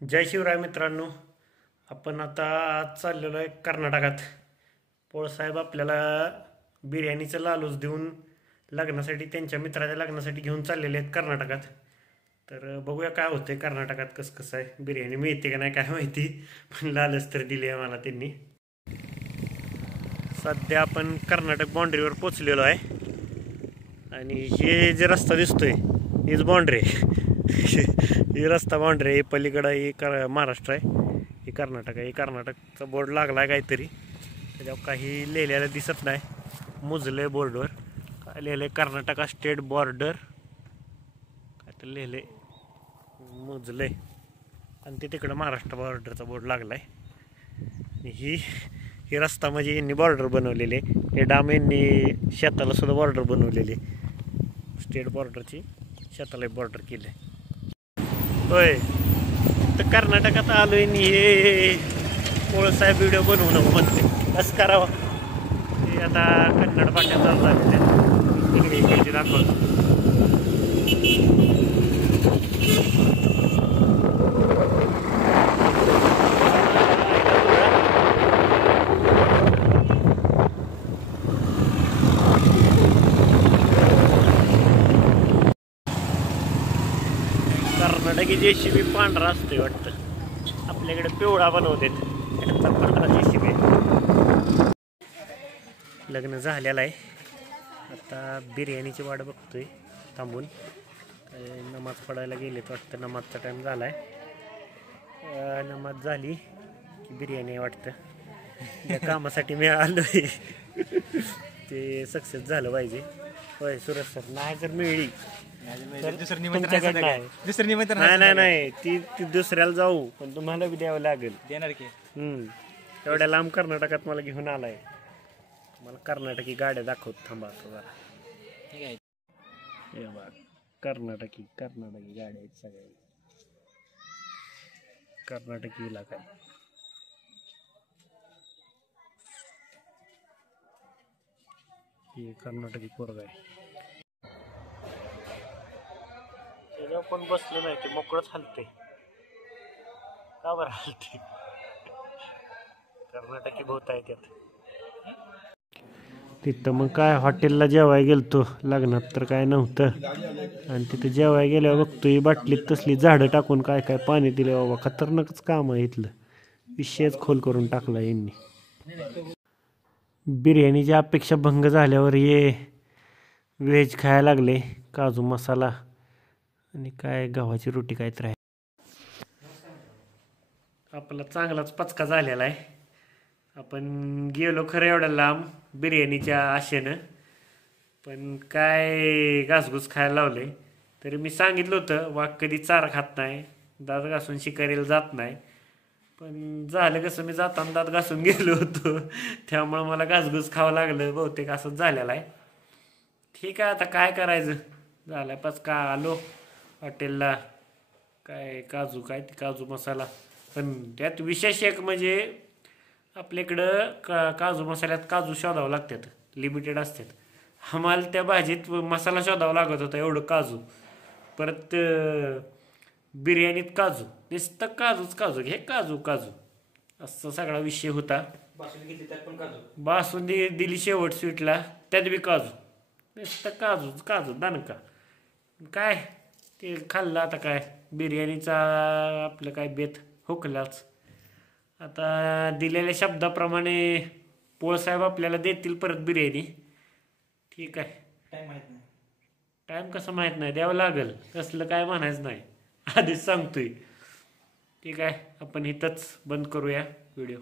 जय शिवराय मित्रांनो. आपण आता आज चाललेलो आहे कर्नाटकात. पोळसाहेब आपल्याला बिर्याणीचं लालूच देऊन लग्नासाठी, त्यांच्या मित्राच्या लग्नासाठी घेऊन चाललेले आहेत कर्नाटकात. तर बघूया काय होतंय कर्नाटकात, कसं कसं आहे, बिर्याणी मिळते का नाही काय माहिती. पण लालच तर दिली आहे मला त्यांनी. सध्या आपण कर्नाटक बाँड्रीवर पोचलेलो आहे आणि हे जे रस्ता दिसतोय हीच बाँड्री आहे. ही रस्ता बाँड्री आहे. पलीकडं ही महाराष्ट्र आहे, ही कर्नाटक आहे. कर्नाटकचा बोर्ड लागला आहे काहीतरी, त्याच्यावर काही लिहिलेलं दिसत नाही. मुजले बोर्डवर काय लिहिले, कर्नाटक स्टेट बॉर्डर काय तर लिहिले मुजले, आणि ते तिकडं महाराष्ट्र बॉर्डरचा बोर्ड लागला आहे. ही रस्ता म्हणजे यांनी बॉर्डर बनवलेले, हे डाम यांनी शेताला सुद्धा बॉर्डर बनवलेले, स्टेट बॉर्डरची शेताला बॉर्डर केले. होय, तर कर्नाटकात आलोय आणि हे पोळसाहेब व्हिडिओ बनवू नको म्हणते, कसं करावं. हे आता कन्नड भाषा चालू झाली, इकडे इकडची दाखवतो. कर्नाटकी जेसीबी पांढरा असतोय वाटतं, आपल्याकडे पिवळा बनवते. पांढरा जेसीबी लग्न झालेलं आहे. आता बिर्याणीची वाट बघतोय थांबून. नमाज पडायला गेलेत वाटतं, नमाजचा टाईम झाला आहे. नमाज झाली की बिर्याणी वाटतं. या कामासाठी मी आलोय, ते सक्सेस झालं पाहिजे. होय सुरज सर, नाही जर मिळली नाही ती दुसऱ्याला जाऊ, पण तुम्हाला बी द्यावं लागेल. देणार की एवढ्या लांब कर्नाटकात मला घेऊन आलाय. मला कर्नाटकी गाड्या दाखवत थांबा जरा. हे बघ, कर्नाटकी गाड्या आहेत सगळ्या. कर्नाटकी इलाका आहे. हे कर्नाटकी पोरग आहे. त्याच्यावर पण बसलं नाही, ते मोकळंच हलते. का बरं हलते? कर्नाटकी बहुत आहे त्यात. तिथं मग काय हॉटेलला जेवायला गेलतो, लग्नात तर काय नव्हतं. आणि तिथं जेवायला गेल्यावर बघतो ही बाटलीत तसली झाडं टाकून काय काय पाणी दिले. बाबा खतरनाकच काम आहे इथलं, विषयच खोल करून टाकला यांनी. बिर्याणीची अपेक्षा भंग झाल्यावर हे व्हेज खायला लागले, काजू मसाला आणि काय गव्हाची रोटी काय तर आहे. आपला चांगलाच पचका झालेला आहे. आपण गेलो खरं एवढ्या लांब बिर्याणीच्या आशेनं, पण काय घासघूस खायला लावले. तरी मी सांगितलं होतं वाघ कधी चारा खात नाही, दात घासून शिकारीला जात नाही. पण झालं कसं, मी जाताना दात घासून गेलो होतो, त्यामुळं मला घासघूस खावं लागलं. बहुतेक असंच झालेलं आहे. ठीक आहे, आता काय करायचं, झालं पचका. आलो हॉटेलला, काय काजू, काय ते काजू मसाला. पण त्यात विशेष एक म्हणजे आपल्याकडं काजू मसाल्यात काजू शोधावं लागतात, लिमिटेड असतात. आम्हाला त्या भाजीत मसाला शोधावा लागत होता, एवढं काजू. परत बिर्याणीत काजू, नुसतं काजू घे, काजू असं सगळा विषय होता. बासुंदी दिली शेवट स्वीटला, त्यात बी काजू, नुसतं काजू दणका. काय ते खाल्लं, आता काय बिर्याणीचा आपलं काय बेत हुकलाच. आता दिलेल्या शब्दाप्रमाणे पोळसाहेब आपल्याला देतील परत बिर्याणी. ठीक आहे, टाईम कसं माहीत नाही, द्यावं लागेल. कसलं काय म्हणायचं नाही, आधीच सांगतोय. ठीक आहे, आपण इथंच बंद करूया व्हिडिओ.